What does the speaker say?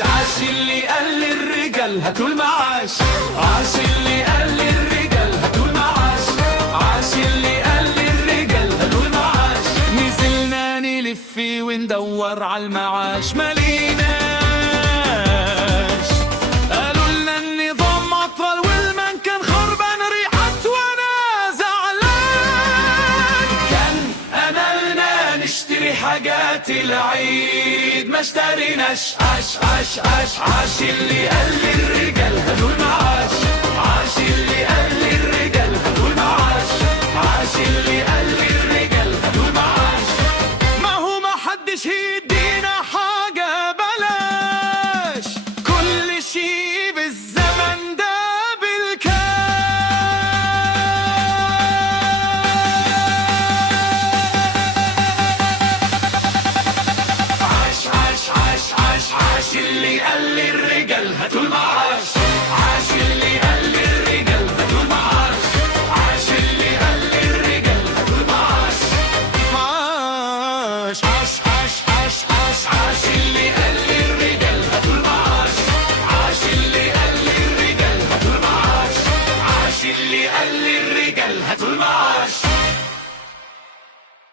عاش اللي قال للرجال هاتوا المعاش. عاش اللي قال للرجال هاتوا المعاش. عاش اللي قال للرجال هاتوا المعاش. نزلنا نلف وندور على المعاش ماليناش. قالوا لنا النظام عطل والمنكن خربان ريحت وانا زعلان. كان املنا نشتري حاجات العيد ما اشتريناش. عاش عاش عاش عاش اللي قال للرجال هاتوا المعاش. عاش اللي قال للرجال هاتوا المعاش. عاش اللي قال للرجال